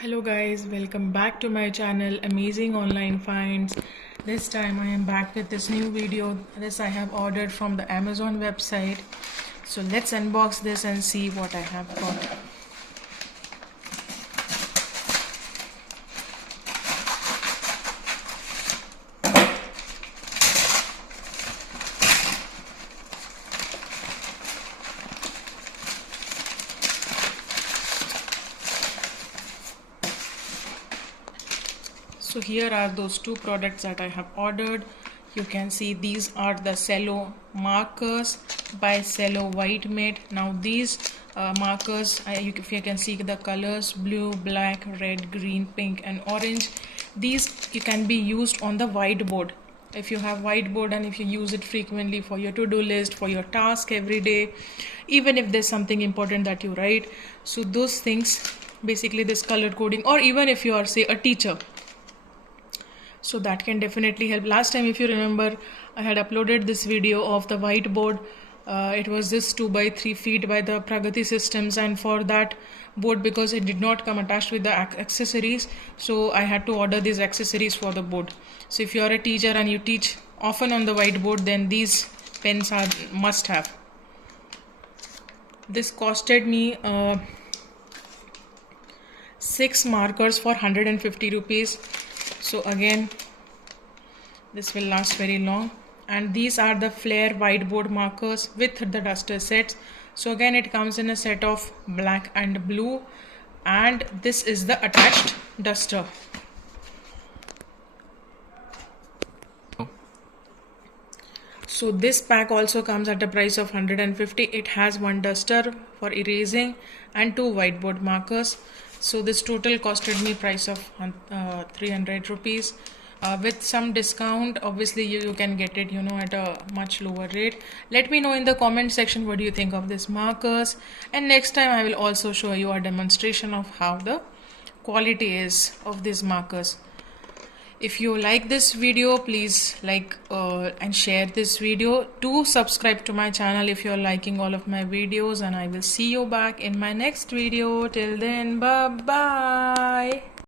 Hello guys, welcome back to my channel Amazing Online Finds. This time I am back with this new video. This I have ordered from the Amazon website. So let's unbox this and see what I have got. So here are those two products that I have ordered. You can see these are the cello markers by Cello Whiteboard. Now these markers, if you can see the colors blue, black, red, green, pink and orange. These you can be used on the whiteboard. If you have whiteboard and if you use it frequently for your to-do list, for your task every day, even if there's something important that you write. So those things, basically this color coding, or even if you are say a teacher, so that can definitely help. Last time, if you remember, I had uploaded this video of the whiteboard. It was this 2x3 feet by the Pragati Systems, and for that board, because it did not come attached with the accessories, so I had to order these accessories for the board. So if you are a teacher and you teach often on the whiteboard, then these pens are must have. This costed me 6 markers for 150 rupees. So again, this will last very long. And these are the flare whiteboard markers with the duster sets. So again, it comes in a set of black and blue, and this is the attached duster. So this pack also comes at a price of 150. It has one duster for erasing and 2 whiteboard markers. So this total costed me price of 300 rupees. With some discount, obviously you can get it at a much lower rate. Let me know in the comment section what do you think of these markers, and next time I will also show you a demonstration of how the quality is of these markers. If you like this video, please like and share this video. Do subscribe to my channel if you're liking all of my videos, and I will see you back in my next video. Till then, bye bye.